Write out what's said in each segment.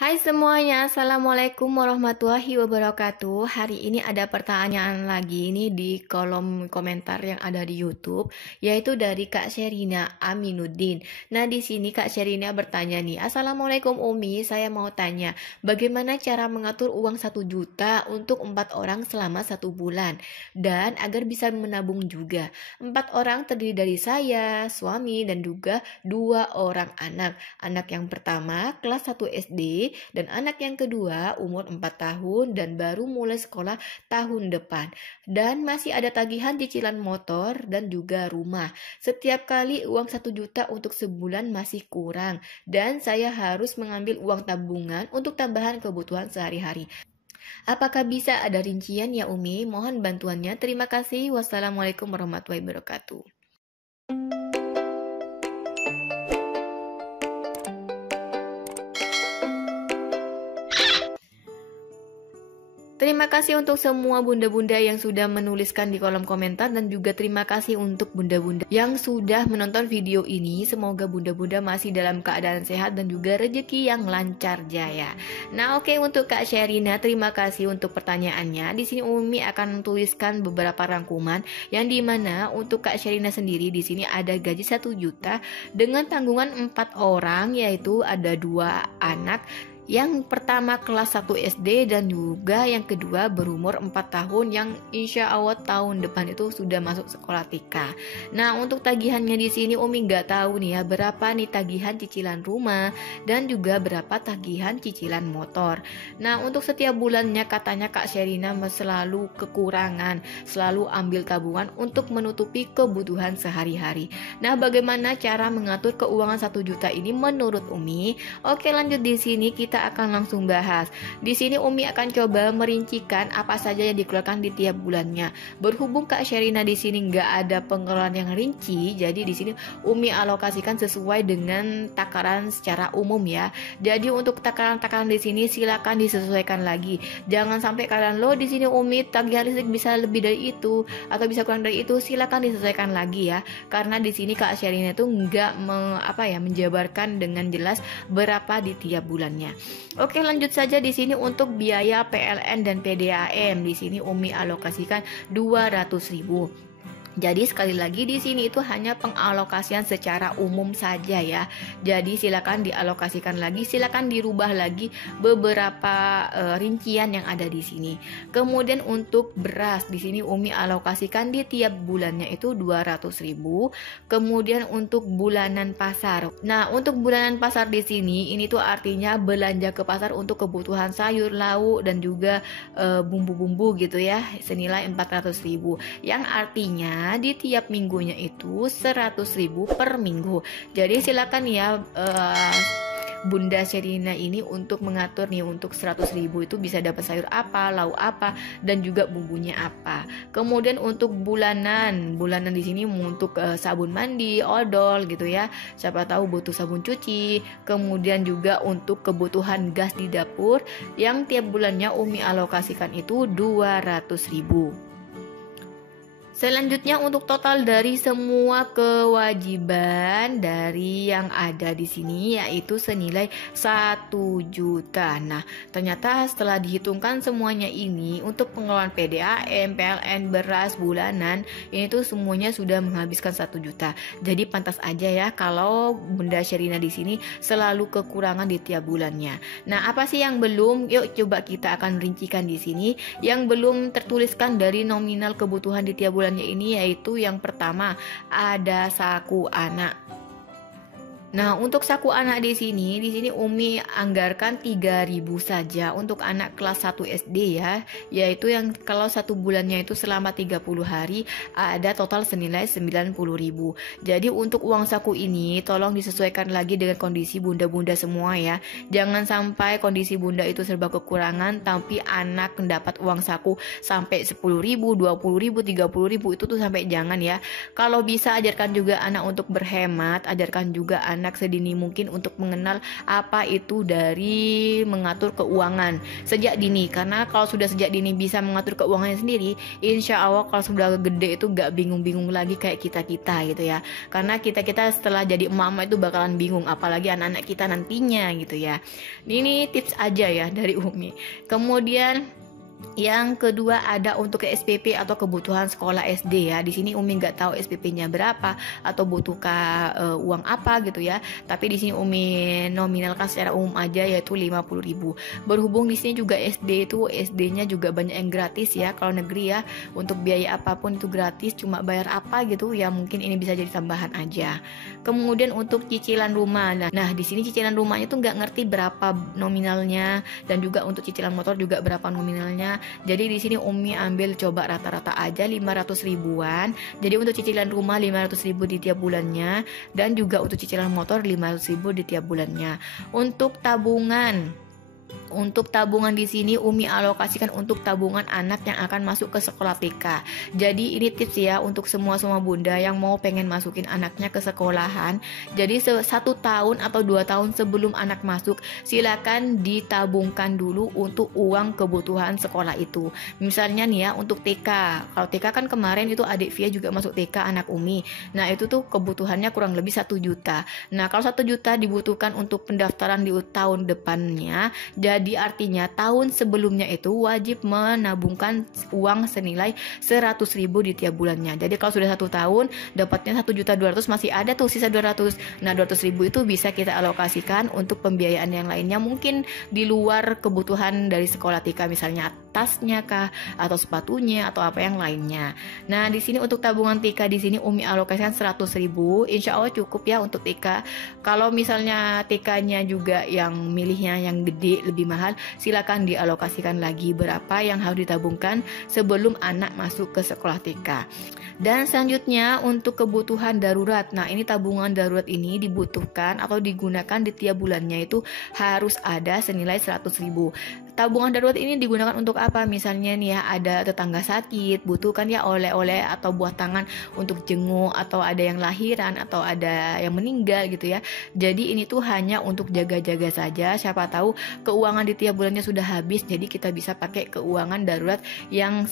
Hai semuanya, Assalamualaikum warahmatullahi wabarakatuh. Hari ini ada pertanyaan lagi ini di kolom komentar yang ada di YouTube, yaitu dari Kak Sherina Aminuddin. Nah, di sini Kak Sherina bertanya nih, Assalamualaikum Umi, saya mau tanya, bagaimana cara mengatur uang 1 juta untuk 4 orang selama 1 bulan? Dan agar bisa menabung juga. 4 orang terdiri dari saya, suami, dan juga 2 orang anak. Anak yang pertama kelas 1 SD, dan anak yang kedua umur 4 tahun dan baru mulai sekolah tahun depan. Dan masih ada tagihan cicilan motor dan juga rumah. Setiap kali uang 1 juta untuk sebulan masih kurang dan saya harus mengambil uang tabungan untuk tambahan kebutuhan sehari-hari. Apakah bisa ada rincian ya Umi? Mohon bantuannya. Terima kasih. Wassalamualaikum warahmatullahi wabarakatuh. Terima kasih untuk semua bunda-bunda yang sudah menuliskan di kolom komentar, dan juga terima kasih untuk bunda-bunda yang sudah menonton video ini. Semoga bunda-bunda masih dalam keadaan sehat dan juga rezeki yang lancar jaya. Nah, oke, untuk Kak Sherina, terima kasih untuk pertanyaannya. Di sini Umi akan tuliskan beberapa rangkuman yang dimana untuk Kak Sherina sendiri di sini ada gaji 1 juta dengan tanggungan 4 orang, yaitu ada 2 anak. Yang pertama kelas 1 SD dan juga yang kedua berumur 4 tahun yang insya Allah tahun depan itu sudah masuk sekolah TK. Nah, untuk tagihannya di sini Umi nggak tahu nih ya berapa nih tagihan cicilan rumah dan juga berapa tagihan cicilan motor. Nah, untuk setiap bulannya katanya Kak Sherina selalu kekurangan, selalu ambil tabungan untuk menutupi kebutuhan sehari-hari. Nah, bagaimana cara mengatur keuangan 1 juta ini menurut Umi? Oke, lanjut di sini kita akan langsung bahas. Di sini Umi akan coba merincikan apa saja yang dikeluarkan di tiap bulannya. Berhubung Kak Sherina di sini nggak ada pengeluaran yang rinci, jadi di sini Umi alokasikan sesuai dengan takaran secara umum ya. Jadi untuk takaran-takaran di sini silakan disesuaikan lagi. Jangan sampai kalian lo di sini Umi tagihan listrik bisa lebih dari itu atau bisa kurang dari itu, silakan disesuaikan lagi ya. Karena di sini Kak Sherina itu nggak menjabarkan dengan jelas berapa di tiap bulannya. Oke, lanjut saja di sini untuk biaya PLN dan PDAM. Di sini Umi alokasikan 200.000. Jadi sekali lagi di sini itu hanya pengalokasian secara umum saja ya. Jadi silakan dialokasikan lagi, silakan dirubah lagi beberapa rincian yang ada di sini. Kemudian untuk beras di sini Umi alokasikan di tiap bulannya itu 200.000. Kemudian untuk bulanan pasar. Nah, untuk bulanan pasar di sini ini tuh artinya belanja ke pasar untuk kebutuhan sayur, lauk dan juga bumbu-bumbu gitu ya, senilai 400.000. Yang artinya di tiap minggunya itu 100.000 per minggu. Jadi silakan ya Bunda Sherina ini untuk mengatur nih untuk 100.000 itu bisa dapat sayur apa, lauk apa, dan juga bumbunya apa. Kemudian untuk bulanan di sini untuk sabun mandi, odol gitu ya. Siapa tahu butuh sabun cuci. Kemudian juga untuk kebutuhan gas di dapur yang tiap bulannya Umi alokasikan itu 200.000. Selanjutnya untuk total dari semua kewajiban dari yang ada di sini yaitu senilai 1 juta. Nah, ternyata setelah dihitungkan semuanya ini untuk pengeluaran PDAM, PLN, beras, bulanan, ini tuh semuanya sudah menghabiskan 1 juta. Jadi pantas aja ya kalau Bunda Sherina di sini selalu kekurangan di tiap bulannya. Nah, apa sih yang belum? Yuk coba kita akan rincikan di sini. Yang belum tertuliskan dari nominal kebutuhan di tiap bulan ini yaitu yang pertama ada saku anak. Nah, untuk saku anak di sini Umi anggarkan 3.000 saja untuk anak kelas 1 SD ya, yaitu yang kalau 1 bulannya itu selama 30 hari ada total senilai 90.000. Jadi untuk uang saku ini tolong disesuaikan lagi dengan kondisi bunda-bunda semua ya. Jangan sampai kondisi bunda itu serba kekurangan tapi anak mendapat uang saku sampai 10.000, 20.000, 30.000, itu tuh sampai jangan ya. Kalau bisa ajarkan juga anak untuk berhemat, ajarkan juga anak anak sedini mungkin untuk mengenal apa itu dari mengatur keuangan sejak dini. Karena kalau sudah sejak dini bisa mengatur keuangannya sendiri, insya Allah kalau sudah gede itu gak bingung-bingung lagi kayak kita-kita gitu ya. Karena kita-kita setelah jadi emak-emak itu bakalan bingung, apalagi anak-anak kita nantinya gitu ya. Ini tips aja ya dari Umi. Kemudian yang kedua ada untuk ke SPP atau kebutuhan sekolah SD ya. Di sini Umi nggak tahu SPP-nya berapa atau butuhkah uang apa gitu ya. Tapi di sini Umi nominalkan secara umum aja yaitu 50.000. Berhubung di sini juga SD-nya juga banyak yang gratis ya. Kalau negeri ya untuk biaya apapun itu gratis, cuma bayar apa gitu ya, mungkin ini bisa jadi tambahan aja. Kemudian untuk cicilan rumah. Nah, di sini cicilan rumahnya tuh nggak ngerti berapa nominalnya, dan juga untuk cicilan motor juga berapa nominalnya. Jadi di sini Umi ambil coba rata-rata aja 500 ribuan. Jadi untuk cicilan rumah 500 ribu di tiap bulannya, dan juga untuk cicilan motor 500 ribu di tiap bulannya. Untuk tabungan di sini Umi alokasikan untuk tabungan anak yang akan masuk ke sekolah TK. Jadi ini tips ya untuk semua bunda yang mau pengen masukin anaknya ke sekolahan. Jadi 1 tahun atau 2 tahun sebelum anak masuk, silakan ditabungkan dulu untuk uang kebutuhan sekolah itu. Misalnya nih ya untuk TK. Kalau TK kan kemarin itu adik Via juga masuk TK, anak Umi. Nah itu tuh kebutuhannya kurang lebih 1 juta. Nah kalau 1 juta dibutuhkan untuk pendaftaran di tahun depannya, jadi artinya tahun sebelumnya itu wajib menabungkan uang senilai 100 ribu di tiap bulannya. Jadi kalau sudah 1 tahun dapatnya 1.200.000, masih ada tuh sisa 200. Nah 200 ribu itu bisa kita alokasikan untuk pembiayaan yang lainnya, mungkin di luar kebutuhan dari sekolah TK, misalnya tasnya kah atau sepatunya atau apa yang lainnya. Nah di sini untuk tabungan TK di sini Umi alokasikan 100 ribu, insya Allah cukup ya untuk TK. Kalau misalnya TK-nya juga yang milihnya yang gede lebih mahal, silakan dialokasikan lagi berapa yang harus ditabungkan sebelum anak masuk ke sekolah TK. Dan selanjutnya untuk kebutuhan darurat. Nah ini tabungan darurat ini dibutuhkan atau digunakan di tiap bulannya itu harus ada senilai 100 ribu. Tabungan darurat ini digunakan untuk apa? Misalnya nih ya ada tetangga sakit, butuhkan ya oleh-oleh atau buah tangan untuk jenguk, atau ada yang lahiran atau ada yang meninggal gitu ya. Jadi ini tuh hanya untuk jaga-jaga saja, siapa tahu keuangan di tiap bulannya sudah habis, jadi kita bisa pakai keuangan darurat yang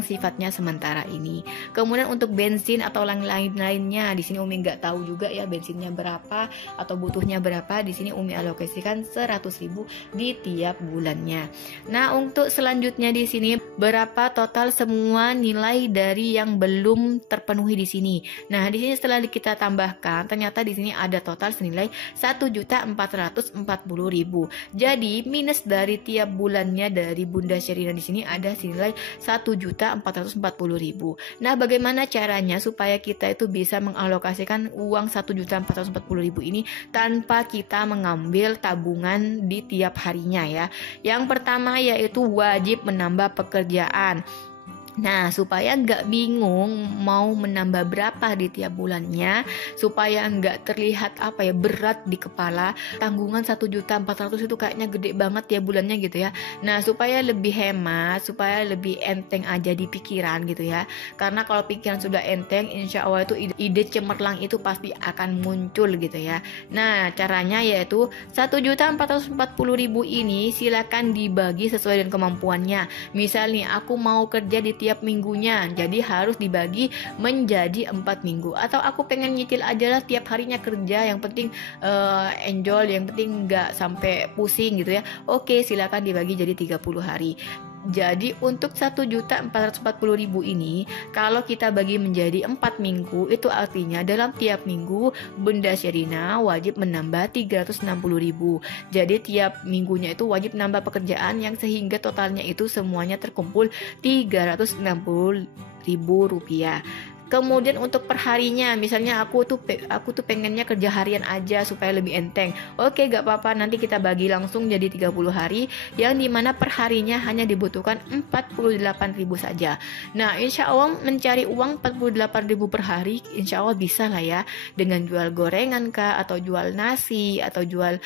sifatnya sementara ini. Kemudian untuk bensin atau lain-lainnya, di sini Umi nggak tahu juga ya bensinnya berapa atau butuhnya berapa. Di sini Umi alokasikan 100 ribu di tiap bulannya. Nah, untuk selanjutnya di sini berapa total semua nilai dari yang belum terpenuhi di sini. Nah, di sini setelah kita tambahkan, ternyata di sini ada total senilai 1.440.000. Jadi minus dari tiap bulannya dari Bunda Sherina di sini ada senilai 1.440.000. Nah, bagaimana caranya supaya kita itu bisa mengalokasikan uang 1.440.000 ini tanpa kita mengambil tabungan di tiap harinya ya? Yang pertama yaitu wajib menambah pekerjaan. Nah, supaya nggak bingung mau menambah berapa di tiap bulannya, supaya nggak terlihat berat di kepala, tanggungan 1.400.000 itu kayaknya gede banget tiap bulannya gitu ya. Nah, supaya lebih hemat, supaya lebih enteng aja di pikiran gitu ya. Karena kalau pikiran sudah enteng, insya Allah itu ide cemerlang itu pasti akan muncul gitu ya. Nah, caranya yaitu 1.440.000 ini silakan dibagi sesuai dengan kemampuannya. Misal nih, aku mau kerja di tiap minggunya, jadi harus dibagi menjadi 4 minggu. Atau aku pengen nyicil aja lah tiap harinya kerja, yang penting enjoy, yang penting nggak sampai pusing gitu ya. Oke, silakan dibagi jadi 30 hari. Jadi untuk 1.440.000 ini kalau kita bagi menjadi 4 minggu, itu artinya dalam tiap minggu Bunda Sherina wajib menambah 360.000. Jadi tiap minggunya itu wajib nambah pekerjaan yang sehingga totalnya itu semuanya terkumpul 360.000 rupiah. Kemudian untuk perharinya, misalnya aku tuh pengennya kerja harian aja supaya lebih enteng. Oke, gak apa-apa, nanti kita bagi langsung jadi 30 hari, yang dimana perharinya hanya dibutuhkan 48.000 saja. Nah, insya Allah mencari uang 48.000 per hari, insya Allah bisa lah ya, dengan jual gorengan kah, atau jual nasi, atau jual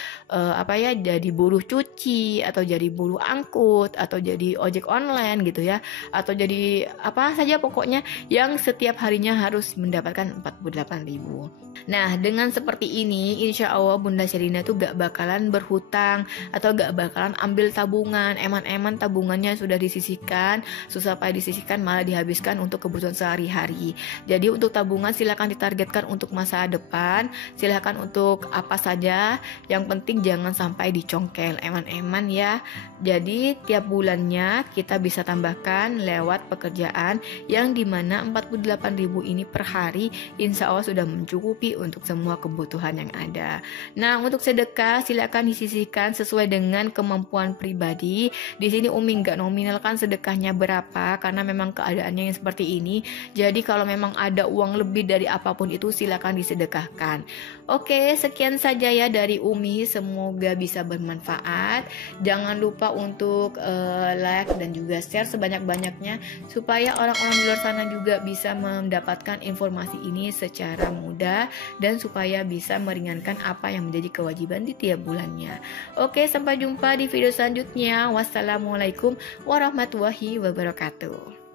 jadi buruh cuci, atau jadi buruh angkut, atau jadi ojek online gitu ya, atau jadi apa saja pokoknya yang setiap hari harinya harus mendapatkan 48.000. Nah, dengan seperti ini, insya Allah Bunda Sherina tuh gak bakalan berhutang atau gak bakalan ambil tabungan. Eman-eman tabungannya sudah disisihkan, susah payah disisihkan malah dihabiskan untuk kebutuhan sehari-hari. Jadi untuk tabungan silakan ditargetkan untuk masa depan, silakan untuk apa saja. Yang penting jangan sampai dicongkel, eman-eman ya. Jadi tiap bulannya kita bisa tambahkan lewat pekerjaan yang dimana 48.000 ini per hari insya Allah sudah mencukupi untuk semua kebutuhan yang ada. Nah, untuk sedekah silakan disisihkan sesuai dengan kemampuan pribadi. Di sini Umi nggak nominalkan sedekahnya berapa karena memang keadaannya yang seperti ini. Jadi kalau memang ada uang lebih dari apapun itu silakan disedekahkan. Oke, sekian saja ya dari Umi. Semoga bisa bermanfaat. Jangan lupa untuk like dan juga share sebanyak-banyaknya supaya orang-orang di luar sana juga bisa mendapatkan informasi ini secara mudah dan supaya bisa meringankan apa yang menjadi kewajiban di tiap bulannya. Oke, sampai jumpa di video selanjutnya. Wassalamualaikum warahmatullahi wabarakatuh.